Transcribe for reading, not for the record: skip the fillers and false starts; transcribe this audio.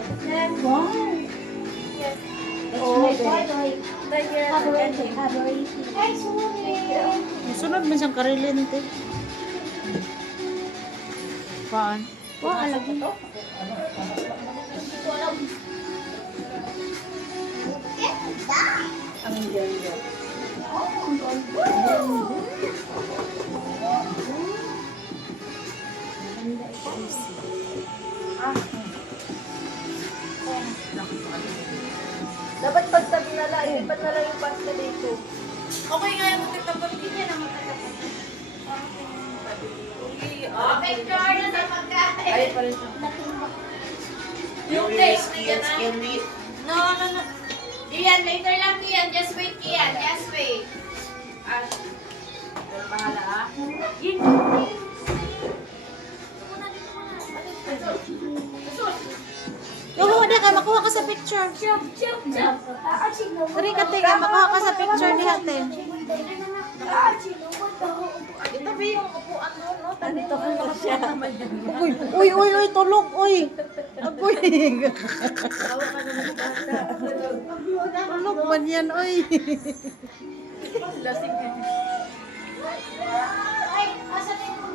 Wow. Oh, Sunod man siyang karilente. Paan? wow, lagi. Ang ganda. Dapat pagtabi na lang, ilipat na lang yung pasta dito. Okay nga yung magkatapat din yan ang magkatapat. Okay, picture na sa pagkain. Ay, pa rin siya. Yung taste na yan ah. No, no, no. Iyan, later lang Kian. Just wait Kian. Just wait. Ah, bahala ah. Yin. Oo, di ka makuha ka sa picture. Dari ka tiga makuha ka sa picture ni Hate. Ito ba yung upuan mo, no? Dito ka na siya. Uy, tulog, uy. Agoy. Tulog man yan, uy. Lasing yan. Ay, asa na yung